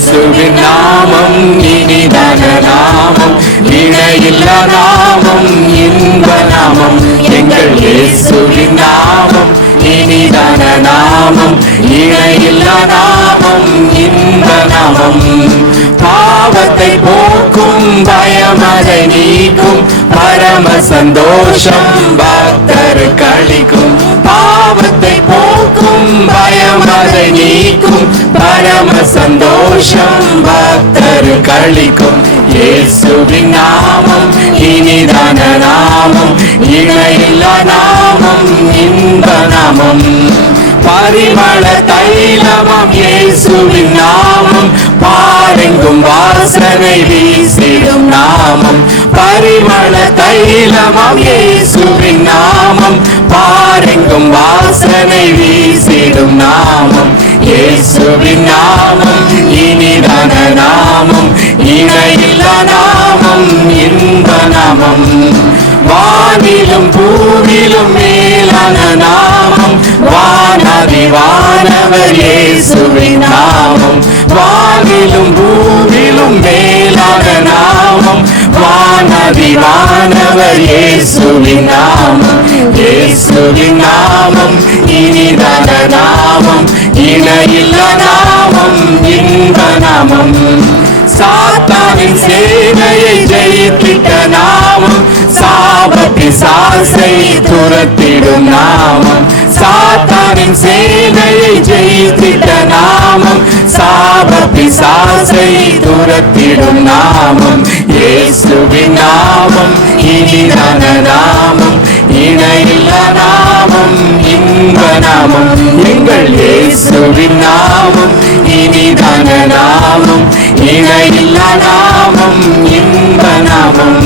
இயேசுவின் நாமம் இனிதான நாமம், இணையில்லா நாமம், இன்ப நாமம். எங்கள் இயேசுவின் நாமம் இனிதான நாமம், இணையில்லா நாமம், இன்ப நாமம். பாவத்தை போக்கும், பயமதை நீக்கும், பரம சந்தோஷம் பக்தருக்கு அளிக்கும். பாவத்தை போக்கும், பயமதை நீக்கும், பரம சந்தோஷம் பக்தருக்கு அளிக்கும். இயேசுவின் நாமம் இனிதான நாமம், இணையில்லா நாமம், இன்ப நாமம். பரிமள தைலமாம் இயேசுவின் நாமம், பாரெங்கும் வாசனை வீசிடும் நாமம். பரிமள தைலமாம் இயேசுவின் நாமம், பாரெங்கும் வாசனை வீசிடும் நாமம். இயேசுவின் நாமம் இனிதான நாமம், இணையில்லா நாமம், இன்ப நாமம். வானிலும் பூவிலும் மேலான நாமம், வானாதி வானவர் இயேசுவின் நாமம். வானிலும் பூவிலும் மேலான நாமம், வானாதி வானவர் இயேசுவின் நாமம். இயேசுவின் நாமம் இனிதான நாமம், இணையில்லா நாமம், இன்ப நாமம். சாத்தானின் சேனையை ஜெயித்திட்ட நாமம், சாப பிசாசை துரத்திடும் நாமம். சாத்தானின் சேனையை ஜெயித்திட்ட நாமம், சாப பிசாசை துரத்திடும் நாமம். இயேசுவின் நாமம் இனிதான நாமம், இணையில்லா நாமம், இன்ப நாமம். எங்கள் இயேசுவின் நாமம் இனிதான நாமம், இணையில்லா நாமம், இன்ப நாமம்.